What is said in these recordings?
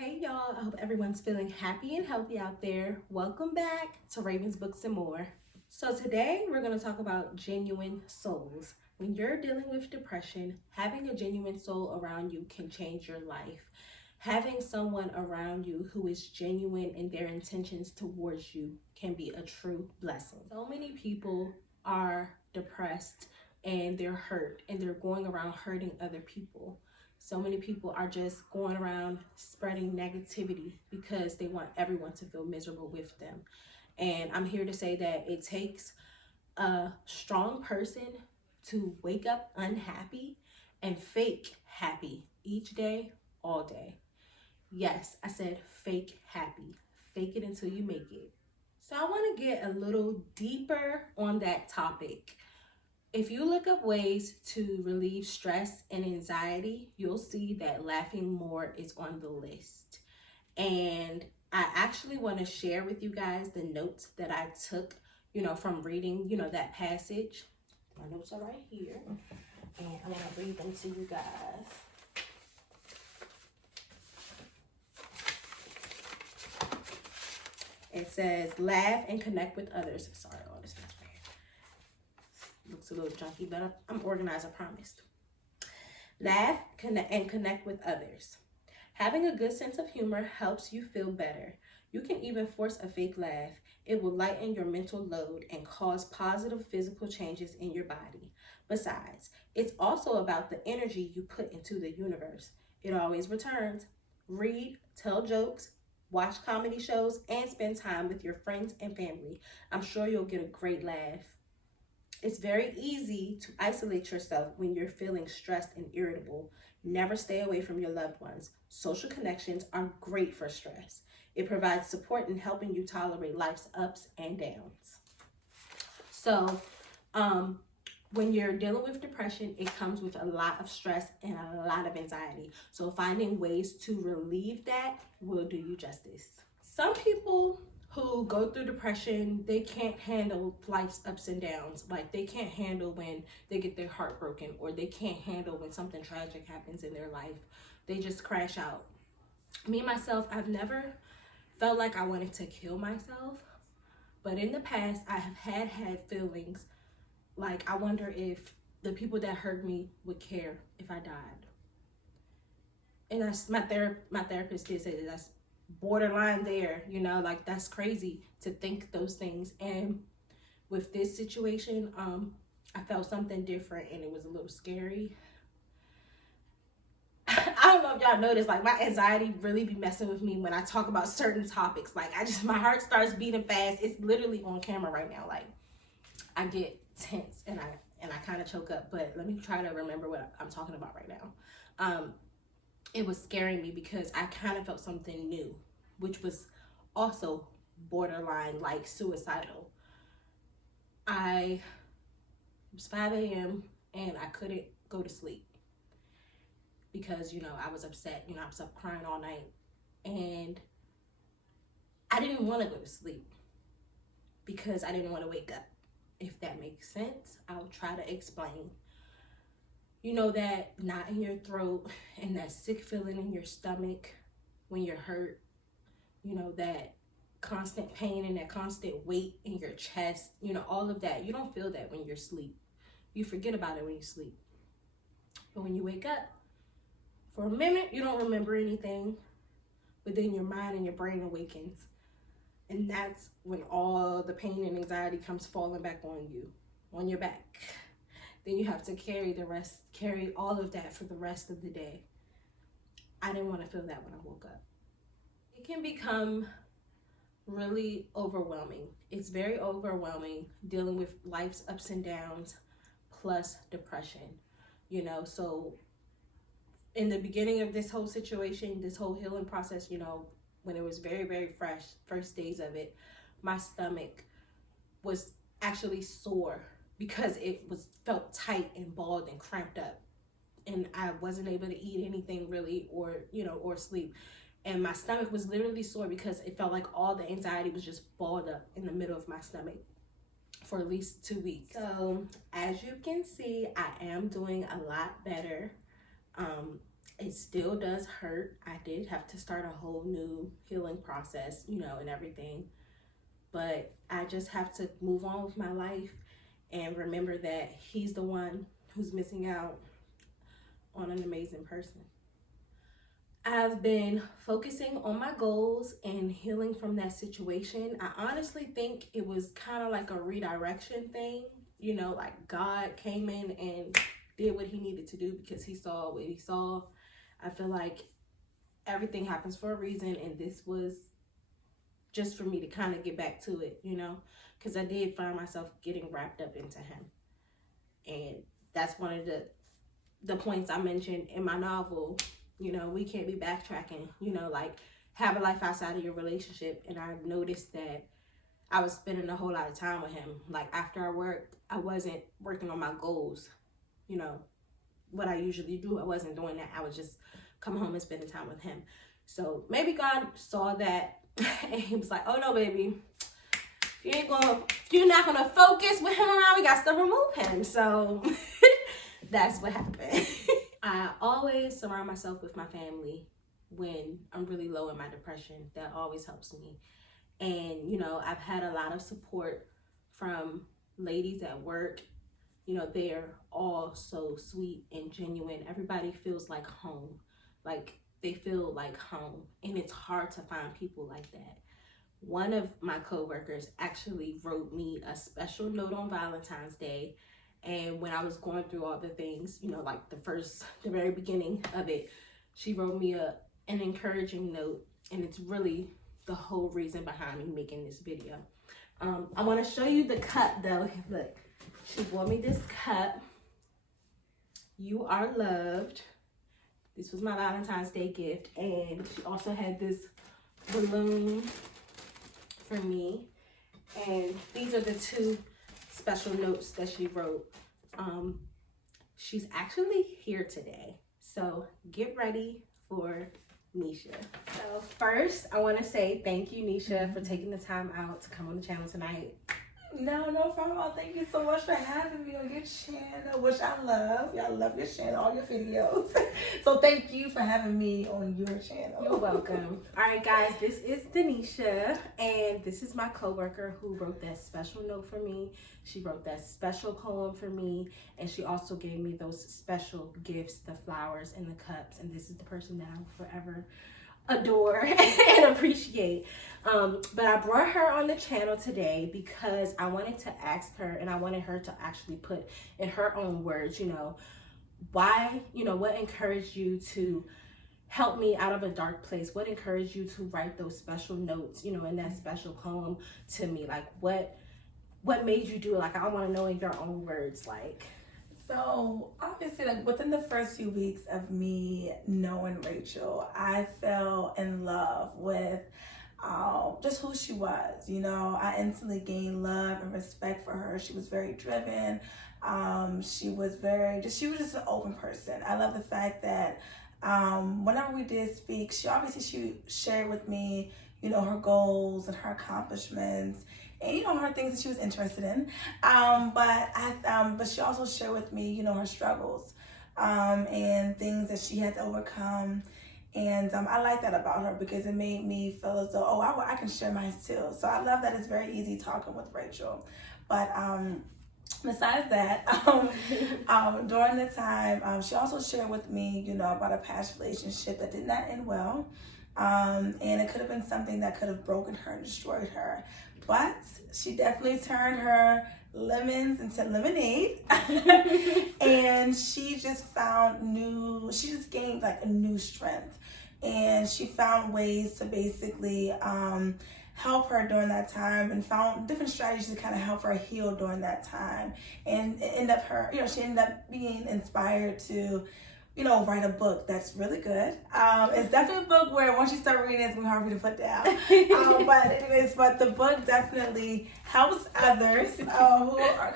Hey y'all, I hope everyone's feeling happy and healthy out there. Welcome back to Ravens Books and More. So today we're going to talk about genuine souls. When you're dealing with depression, having a genuine soul around you can change your life. Having someone around you who is genuine in their intentions towards you can be a true blessing. So many people are depressed and they're hurt and they're going around hurting other people. So many people are just going around spreading negativity because they want everyone to feel miserable with them. And I'm here to say that it takes a strong person to wake up unhappy and fake happy each day, all day. Yes, I said fake happy. Fake it until you make it. So I want to get a little deeper on that topic. If you look up ways to relieve stress and anxiety, you'll see that laughing more is on the list. And I actually want to share with you guys the notes that I took, from reading, that passage. My notes are right here. And I'm going to read them to you guys. It says, laugh and connect with others. Sorry, all this stuff's right here. Looks a little junky, but I'm organized, I promised. Laugh and connect with others. Having a good sense of humor helps you feel better. You can even force a fake laugh. It will lighten your mental load and cause positive physical changes in your body. Besides, it's also about the energy you put into the universe. It always returns. Read, tell jokes, watch comedy shows, and spend time with your friends and family. I'm sure you'll get a great laugh. It's very easy to isolate yourself when you're feeling stressed and irritable. Never stay away from your loved ones. Social connections are great for stress. It provides support in helping you tolerate life's ups and downs. So, when you're dealing with depression, it comes with a lot of stress and a lot of anxiety. So finding ways to relieve that will do you justice. Some people who go through depression, they can't handle life's ups and downs. Like they can't handle when they get their heart broken, or they can't handle when something tragic happens in their life. They just crash out. Me, myself, I've never felt like I wanted to kill myself. But in the past, I have had feelings like I wonder if the people that hurt me would care if I died. And that's my therapist did say that that's borderline there, like that's crazy to think those things. And with this situation, I felt something different and it was a little scary. I don't know if y'all noticed, like my anxiety really be messing with me when I talk about certain topics. Like my heart starts beating fast. It's literally on camera right now. Like I get tense and I kind of choke up, but let me try to remember what I'm talking about right now. It was scaring me because I kind of felt something new, which was also borderline like suicidal. It was 5 a.m. and I couldn't go to sleep because, I was upset. I was up crying all night and I didn't want to go to sleep because I didn't want to wake up. If that makes sense, I'll try to explain. That knot in your throat and that sick feeling in your stomach when you're hurt, that constant pain and that constant weight in your chest, all of that. You don't feel that when you're asleep. You forget about it when you sleep. But when you wake up, for a minute, you don't remember anything, but then your mind and your brain awakens. And that's when all the pain and anxiety comes falling back on you, on your back. Then you have to carry all of that for the rest of the day. I didn't want to feel that when I woke up. It can become really overwhelming. It's very overwhelming dealing with life's ups and downs plus depression, So in the beginning of this whole situation, this whole healing process, when it was very, very fresh, first days of it, my stomach was actually sore because it felt tight and balled and cramped up, and I wasn't able to eat anything really or sleep. And my stomach was literally sore because it felt like all the anxiety was just balled up in the middle of my stomach for at least 2 weeks. So as you can see, I am doing a lot better. It still does hurt. I did have to start a whole new healing process, you know, and everything. But I just have to move on with my life and remember that he's the one who's missing out on an amazing person. I've been focusing on my goals and healing from that situation. I honestly think it was kind of like a redirection thing. You know, like God came in and did what he needed to do because he saw what he saw. I feel like everything happens for a reason, and this was just for me to kind of get back to it, you know, because I did find myself getting wrapped up into him. And that's one of the points I mentioned in my novel. You know, we can't be backtracking, you know, like have a life outside of your relationship. And I noticed that I was spending a whole lot of time with him. Like after I worked, I wasn't working on my goals, you know, what I usually do. I wasn't doing that. I was just coming home and spending time with him. So maybe God saw that and he was like, oh no, baby, if you're not gonna focus with him around, we got to remove him. So that's what happened. I always surround myself with my family when I'm really low in my depression. That always helps me. And, you know, I've had a lot of support from ladies at work. You know, they're all so sweet and genuine. Everybody feels like home. Like they feel like home. And it's hard to find people like that. One of my coworkers actually wrote me a special note on Valentine's Day. And when I was going through all the things, you know, like the very beginning of it, she wrote me an encouraging note. And it's really the whole reason behind me making this video. I want to show you the cup though. Look, she bought me this cup. You are loved. This was my Valentine's Day gift. And she also had this balloon for me. And these are the two special notes that she wrote. She's actually here today, so get ready for Nisha. So first, I want to say thank you, Nisha, for taking the time out to come on the channel tonight. No problem. Thank you so much for having me on your channel, which I love. Y'all love your channel, all your videos. So thank you for having me on your channel. You're welcome. All right, guys, this is Denisha, and this is my coworker who wrote that special note for me. She wrote that special poem for me, and she also gave me those special gifts, the flowers and the cups, and this is the person that I'll forever adore and appreciate. But I brought her on the channel today because I wanted to ask her, and I wanted her to actually put in her own words, you know, why, you know, what encouraged you to help me out of a dark place? What encouraged you to write those special notes, you know, in that special poem to me? Like what made you do it? Like I want to know in your own words, like. So obviously, like within the first few weeks of me knowing Rachel, I fell in love with just who she was. You know, I instantly gained love and respect for her. She was very driven. She was just an open person. I love the fact that whenever we did speak, she shared with me, you know, her goals and her accomplishments. And you know, her things that she was interested in, but she also shared with me, you know, her struggles, and things that she had to overcome, and I like that about her because it made me feel as though, I can share mine too. So I love that it's very easy talking with Rachel, but besides that, during the time, she also shared with me, you know, about a past relationship that did not end well, and it could have been something that could have broken her and destroyed her. But she definitely turned her lemons into lemonade. And she just gained like a new strength. And she found ways to basically help her during that time, and found different strategies to kind of help her heal during that time. And she ended up being inspired to, you know, write a book that's really good. It's definitely a book where once you start reading, it's gonna be hard for you to put down. But the book definitely helps others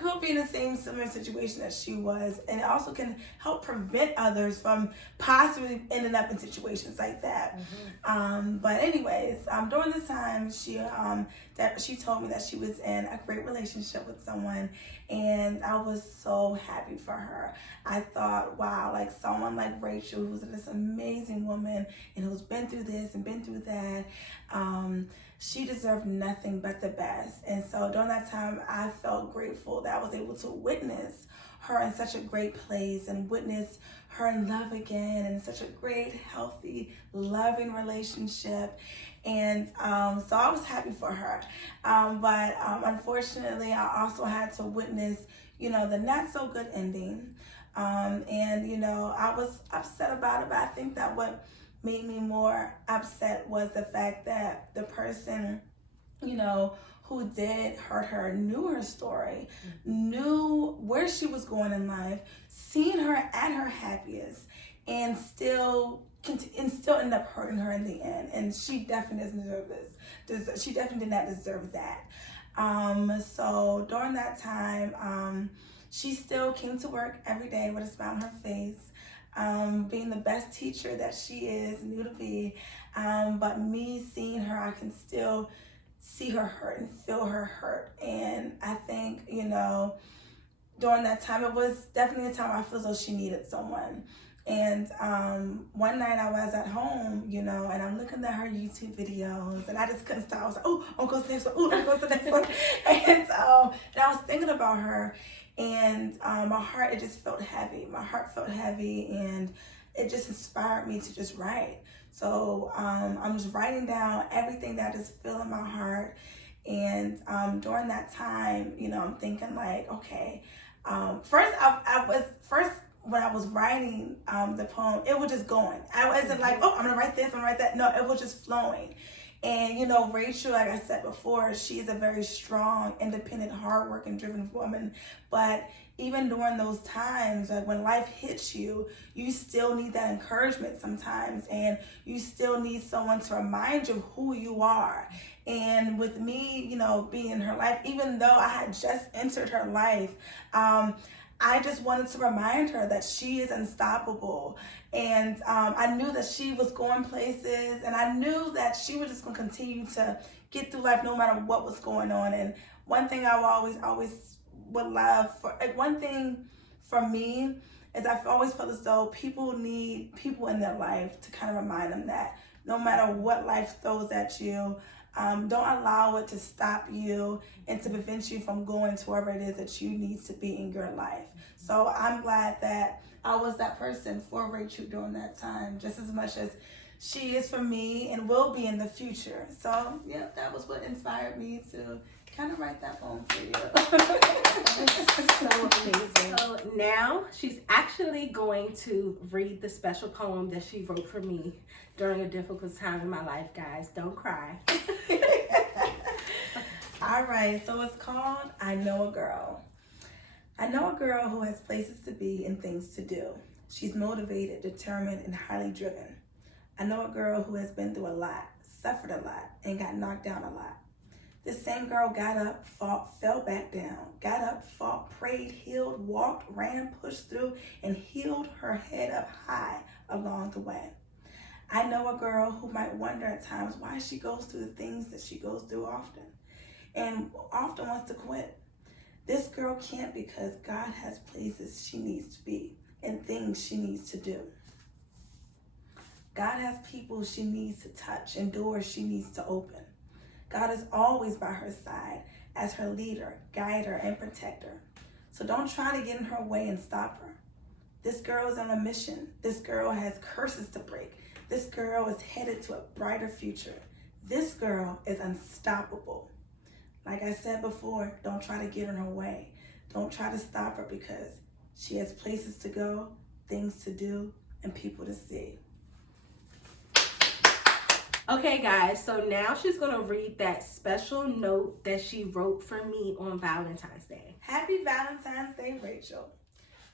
who be in the same similar situation that she was, and it also can help prevent others from possibly ending up in situations like that. Mm-hmm. But anyways, during this time, she told me that she was in a great relationship with someone, and I was so happy for her. I thought, wow, like someone someone like Rachel, who's this amazing woman and who's been through this and been through that, she deserved nothing but the best. And so during that time, I felt grateful that I was able to witness her in such a great place and witness her in love again and such a great, healthy, loving relationship. And so I was happy for her. But unfortunately, I also had to witness, the not so good ending. And, I was upset about it, but I think that what made me more upset was the fact that the person, who did hurt her knew her story, knew where she was going in life, seen her at her happiest, and still ended up hurting her in the end. And she definitely doesn't deserve this. She definitely did not deserve that. So during that time, she still came to work every day with a smile on her face, being the best teacher that she is, knew to be. But me seeing her, I can still see her hurt and feel her hurt. And I think, during that time, it was definitely a time I feel as though she needed someone. And one night I was at home, and I'm looking at her YouTube videos, and I just couldn't stop. I was like, oh, I'm going to the next one. Oh, I'm going to the next one. And I was thinking about her, and my heart, it just felt heavy. My heart felt heavy, and it just inspired me to just write. So I'm just writing down everything that I just feel in my heart. And during that time, I'm thinking like, okay, first when I was writing the poem, it was just going. I wasn't like, oh, I'm gonna write this, I'm gonna write that. No, it was just flowing. And Rachel, like I said before, she's a very strong, independent, hardworking, driven woman. But even during those times, like when life hits you, you still need that encouragement sometimes, and you still need someone to remind you of who you are. And with me, being in her life, even though I had just entered her life, I just wanted to remind her that she is unstoppable. And I knew that she was going places, and I knew that she was just going to continue to get through life no matter what was going on. And one thing I always would love for, like, one thing for me is I've always felt as though people need people in their life to kind of remind them that no matter what life throws at you, don't allow it to stop you and to prevent you from going to wherever it is that you need to be in your life. So I'm glad that I was that person for Rachel during that time, just as much as she is for me and will be in the future. So yeah, that was what inspired me to kind of write that poem for you. So amazing. So now she's actually going to read the special poem that she wrote for me during a difficult time in my life, guys. Don't cry. All right, so it's called I Know a Girl. I know a girl who has places to be and things to do. She's motivated, determined, and highly driven. I know a girl who has been through a lot, suffered a lot, and got knocked down a lot. This same girl got up, fought, fell back down, got up, fought, prayed, healed, walked, ran, pushed through, and healed her head up high along the way. I know a girl who might wonder at times why she goes through the things that she goes through often, and often wants to quit. This girl can't, because God has places she needs to be and things she needs to do. God has people she needs to touch and doors she needs to open. God is always by her side as her leader, guider, and protector. So don't try to get in her way and stop her. This girl is on a mission. This girl has curses to break. This girl is headed to a brighter future. This girl is unstoppable. Like I said before, don't try to get in her way. Don't try to stop her, because she has places to go, things to do, and people to see. Okay, guys, so now she's going to read that special note that she wrote for me on Valentine's Day. Happy Valentine's Day, Rachel.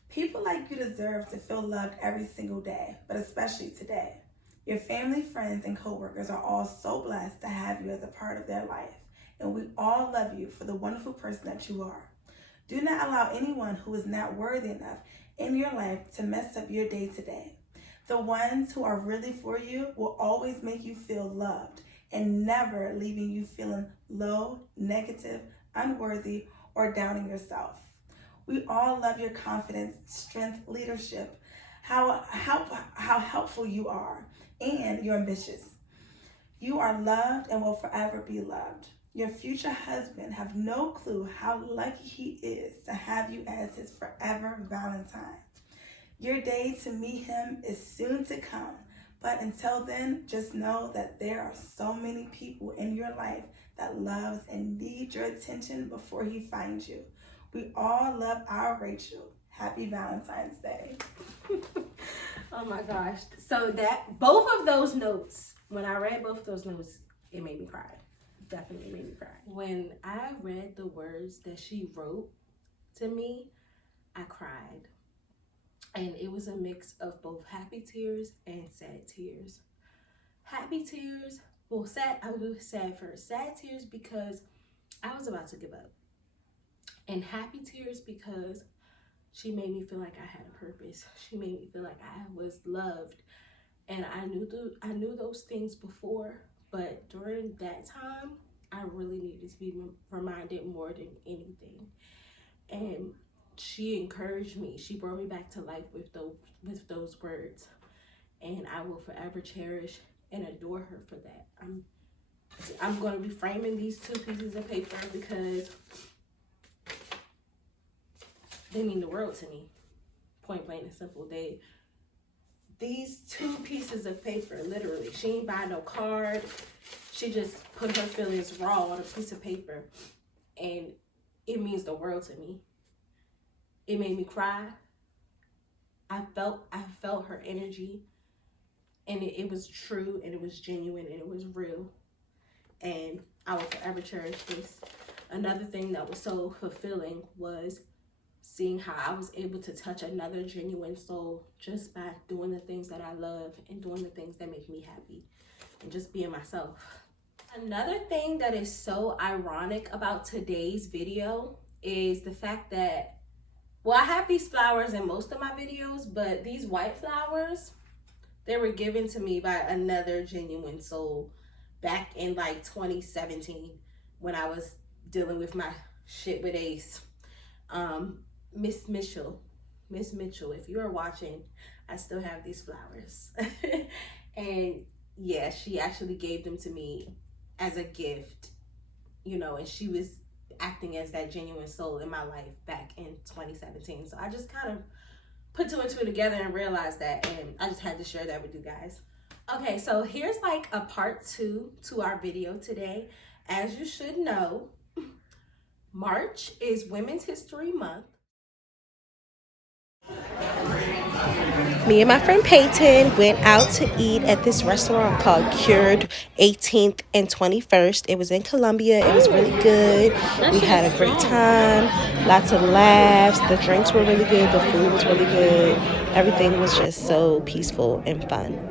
People like you deserve to feel loved every single day, but especially today. Your family, friends, and coworkers are all so blessed to have you as a part of their life, and we all love you for the wonderful person that you are. Do not allow anyone who is not worthy enough in your life to mess up your day today. The ones who are really for you will always make you feel loved and never leaving you feeling low, negative, unworthy, or doubting yourself. We all love your confidence, strength, leadership. how helpful you are, and you're ambitious. You are loved and will forever be loved. Your future husband have no clue how lucky he is to have you as his forever Valentine. Your day to meet him is soon to come, but until then, just know that there are so many people in your life that loves and need your attention before he finds you. We all love our Rachel. Happy Valentine's Day. Oh my gosh. So that both of those notes, when I read both of those notes, it made me cry. Definitely made me cry. When I read the words that she wrote to me, I cried. And it was a mix of both happy tears and sad tears. Happy tears, well, sad, I would do sad first. Sad tears because I was about to give up. And happy tears because she made me feel like I had a purpose. She made me feel like I was loved. And I knew those things before, but during that time, I really needed to be reminded more than anything. And she encouraged me. She brought me back to life with those words. And I will forever cherish and adore her for that. I'm going to be framing these two pieces of paper because they mean the world to me. Point blank and simple. These two pieces of paper, literally, she ain't buy no card. She just put her feelings raw on a piece of paper. And it means the world to me. It made me cry. I felt her energy. And it was true, and it was genuine, and it was real. And I will forever cherish this. Another thing that was so fulfilling was seeing how I was able to touch another genuine soul just by doing the things that I love and doing the things that make me happy and just being myself. Another thing that is so ironic about today's video is the fact that, well, I have these flowers in most of my videos, but these white flowers, they were given to me by another genuine soul back in like 2017 when I was dealing with my shit with Ace. Miss Mitchell, if you are watching, I still have these flowers. And yeah, she actually gave them to me as a gift, you know, and she was acting as that genuine soul in my life back in 2017. So I just kind of put two and two together and realized that, and I just had to share that with you guys. Okay, so here's like a part 2 to our video today. As you should know, March is Women's History Month. Me and my friend Peyton went out to eat at this restaurant called Cured 18th and 21st. It was in Columbia. It was really good. We had a great time, lots of laughs. The drinks were really good. The food was really good. Everything was just so peaceful and fun.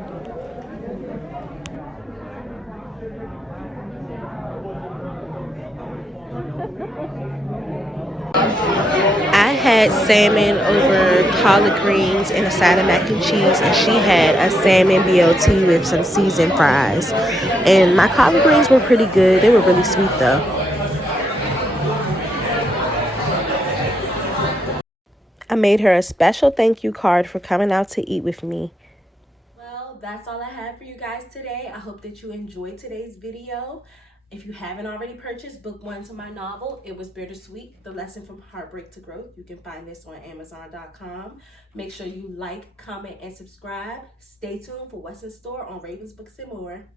I had salmon over collard greens and a side of mac and cheese, and she had a salmon BLT with some seasoned fries. And my collard greens were pretty good. They were really sweet though. I made her a special thank you card for coming out to eat with me. Well, that's all I have for you guys today. I hope that you enjoyed today's video. If you haven't already purchased book 1 to my novel, It Was Bittersweet, The Lesson from Heartbreak to Growth, you can find this on Amazon.com. Make sure you like, comment, and subscribe. Stay tuned for what's in store on Ravens Books and More.